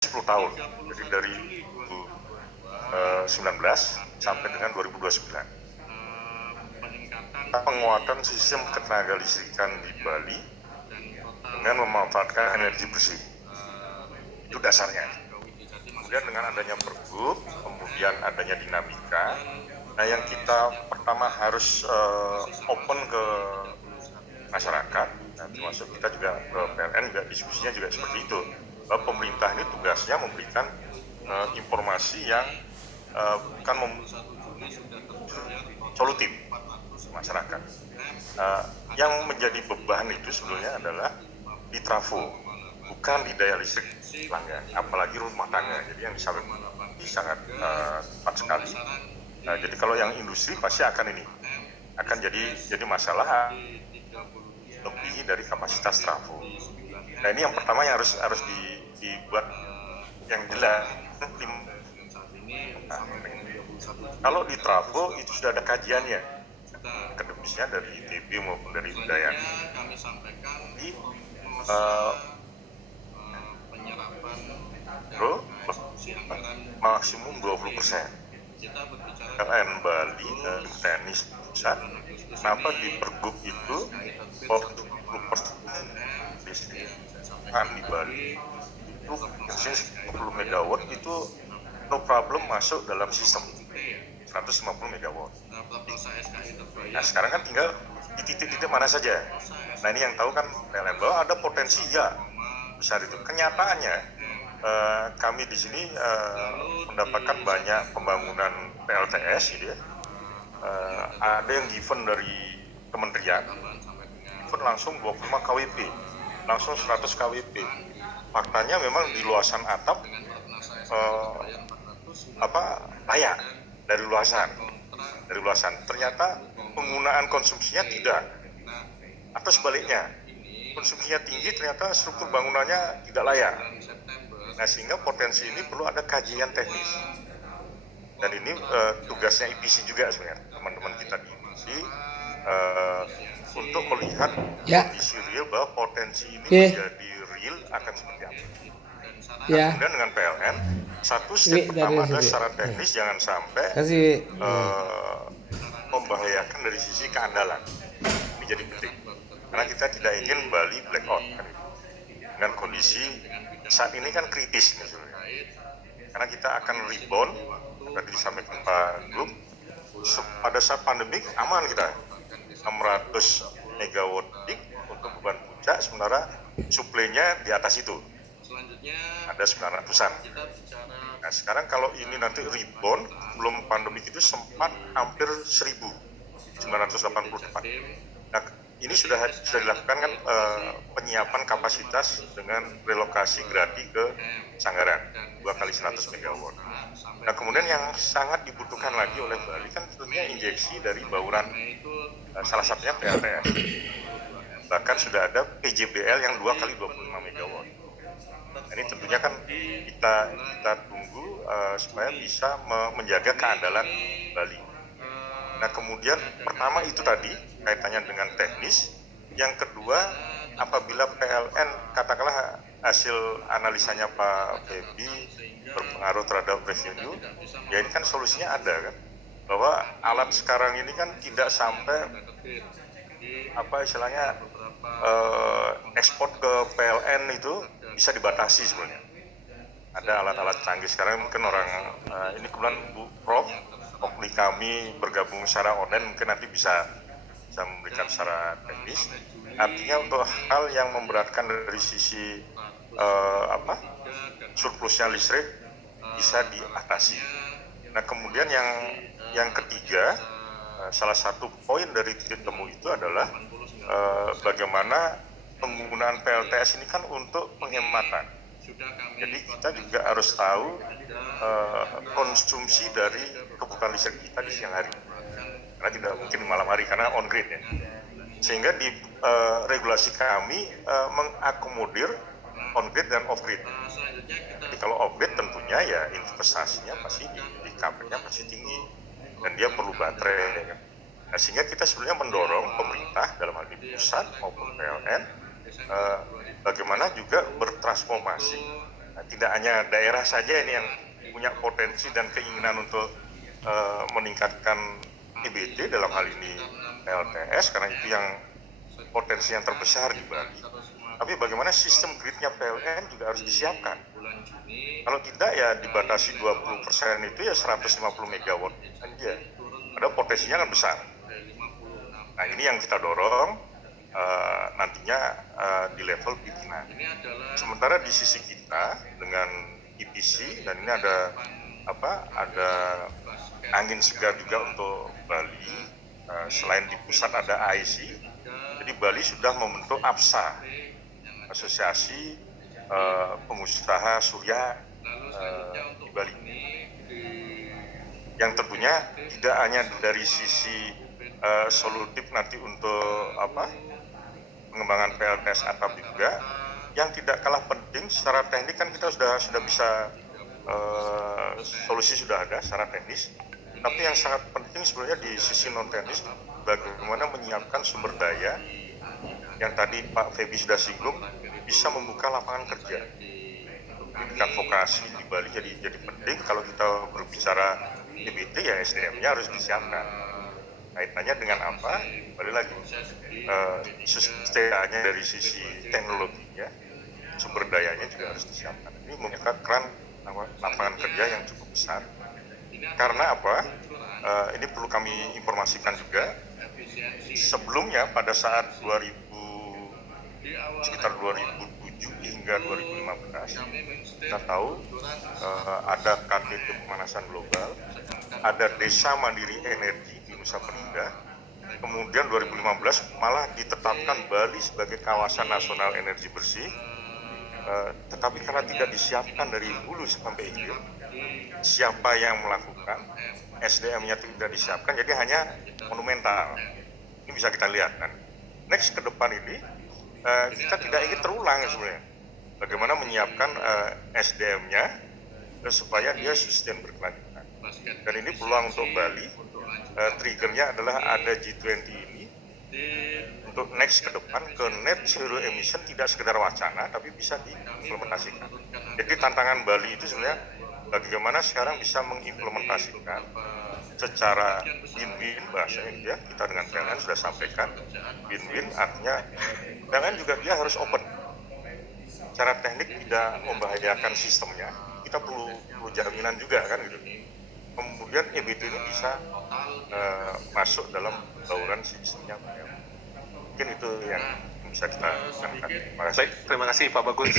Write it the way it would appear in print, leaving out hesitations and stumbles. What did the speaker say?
10 tahun, jadi dari 2019 sampai dengan 2029. Penguatan sistem ketenaga listrikan di Bali dengan memanfaatkan energi bersih. Itu dasarnya. Kemudian dengan adanya pergub, kemudian adanya dinamika. Nah, yang kita pertama harus open ke masyarakat, nah, termasuk kita juga ke PLN juga diskusinya juga seperti itu, bahwa pemerintah ini tugasnya memberikan informasi yang bukan solutif masyarakat. Yang menjadi beban itu sebenarnya adalah di trafo, bukan di daya listrik pelanggan, apalagi rumah tangga. Jadi yang disampaikan sangat tepat sekali. Jadi kalau yang industri pasti akan jadi masalah lebih dari kapasitas trafo. Nah, ini yang pertama yang harus dibuat yang jelas. Kalau di trafo itu sudah ada kajiannya, akademisnya dari ITB maupun dari Udayana. Jadi maksimum 20%. PLN Bali teknis pusat, kenapa di pergub itu 20% di Bali itu 50 megawatt itu no problem masuk dalam sistem 150 megawatt. Nah, sekarang kan tinggal di titik-titik mana saja. Nah, ini yang tahu kan PLN, bahwa ada potensi ya besar itu. Kenyataannya kami di sini mendapatkan banyak pembangunan PLTS gitu ya. Ada yang given dari kementerian, given langsung 25 kWp, langsung 100 kWp. Faktanya memang di luasan atap layak dari luasan. Ternyata penggunaan konsumsinya tidak, atau sebaliknya, konsumsinya tinggi ternyata struktur bangunannya tidak layak. Nah, sehingga potensi ini perlu ada kajian teknis. Dan ini tugasnya IPC juga sebenarnya, teman-teman kita di IPC, untuk melihat kondisi real bahwa potensi ini menjadi real akan seperti apa. Nah, kemudian dengan PLN, satu step pertama adalah secara teknis jangan sampai membahayakan dari sisi keandalan. Ini jadi penting, karena kita tidak ingin Bali blackout kan. Dengan kondisi saat ini kan kritis misalnya, karena kita akan rebound, tadi disampaikan Pak Group, pada saat pandemik aman kita 600 megawatt peak untuk beban puncak, sementara suplainya di atas itu ada 900-an. Nah, sekarang kalau ini nanti rebound, belum pandemik itu sempat hampir 1.984. Nah, ini sudah dilakukan kan penyiapan kapasitas dengan relokasi Grati ke Sanggaran 2 kali 100 megawatt. Nah, kemudian yang sangat dibutuhkan lagi oleh Bali kan tentunya injeksi dari bauran, salah satunya PLTS. Bahkan sudah ada PJBL yang 2 kali 25 megawatt. Ini tentunya kan kita tunggu supaya bisa menjaga keandalan Bali. Nah, kemudian pertama itu tadi kaitannya dengan teknis. Yang kedua, apabila PLN katakanlah hasil analisanya Pak Febi berpengaruh terhadap revenue, ya ini kan solusinya ada kan, bahwa alat sekarang ini kan tidak sampai ekspor ke PLN itu bisa dibatasi sebenarnya. Ada alat-alat canggih sekarang, mungkin ini kebetulan Bu Prof Okli kami bergabung secara online, mungkin nanti bisa memberikan secara teknis. Artinya untuk hal yang memberatkan dari sisi surplusnya listrik bisa diatasi. Nah, kemudian yang ketiga, salah satu poin dari titik temu itu adalah bagaimana penggunaan PLTS ini kan untuk penghematan. Jadi kita juga harus tahu konsumsi dari kebutuhan listrik kita di siang hari, karena tidak mungkin di malam hari karena on grid ya. Sehingga di regulasi kami mengakomodir on grid dan off grid. Jadi kalau off grid tentunya ya investasinya pasti di CapEx-nya pasti tinggi dan dia perlu baterai ya kan. Nah, sehingga kita sebenarnya mendorong pemerintah dalam hal ini pusat maupun PLN bagaimana juga bertransformasi. Nah, tidak hanya daerah saja ini yang punya potensi dan keinginan untuk meningkatkan EBT dalam hal ini PLTS, karena itu yang potensi yang terbesar di Bali. Tapi bagaimana sistem gridnya PLN juga harus disiapkan. Kalau tidak ya dibatasi 20% itu ya 150 megawatt aja. Padahal potensinya kan besar. Nah ini yang kita dorong nantinya di level pimpinan. Sementara di sisi kita dengan EPC, dan ini ada angin segar juga untuk Bali. Selain di pusat ada AIC, jadi Bali sudah membentuk APSA, Asosiasi Pengusaha Surya di Bali, yang tentunya tidak hanya dari sisi solutif nanti untuk pengembangan PLTS atap juga, yang tidak kalah penting secara teknik kan kita sudah bisa solusi sudah ada secara teknis, tapi yang sangat penting sebenarnya di sisi non teknis bagaimana menyiapkan sumber daya yang tadi Pak Febi sudah singgung, bisa membuka lapangan kerja. Pendidikan vokasi di Bali jadi penting. Kalau kita berbicara EBT ya SDM-nya harus disiapkan. Kaitannya dengan apa? Kembali lagi setidaknya dari sisi teknologinya, sumber dayanya juga harus disiapkan. Ini membuka keran lapangan kerja yang cukup besar. Karena apa? Ini perlu kami informasikan juga. Sebelumnya pada saat sekitar 2007 hingga 2015 kita tahu ada KTT pemanasan global, ada Desa Mandiri Energi di Nusa Penida. Kemudian 2015 malah ditetapkan Bali sebagai kawasan nasional energi bersih, tetapi karena tidak disiapkan dari hulu sampai hilir, siapa yang melakukan, SDM-nya tidak disiapkan, jadi hanya monumental. Ini bisa kita lihat kan. Next ke depan ini kita tidak ingin terulang sebenarnya. Bagaimana menyiapkan SDM-nya supaya dia sustain berkelanjutan. Dan ini peluang untuk Bali. Triggernya adalah ada G20 ini untuk next ke depan ke net zero emission, tidak sekedar wacana tapi bisa diimplementasikan. Jadi tantangan Bali itu sebenarnya bagaimana sekarang bisa mengimplementasikan secara win-win, bahasanya gitu ya. Kita dengan PLN sudah sampaikan win-win, artinya PLN juga dia harus open. Secara teknik tidak membahayakan sistemnya, kita perlu jaminan juga kan gitu. Kemudian EBT ini bisa masuk dalam bauran sistemnya. Mungkin itu yang bisa kita lakukan. Baik, terima kasih Pak Bagus.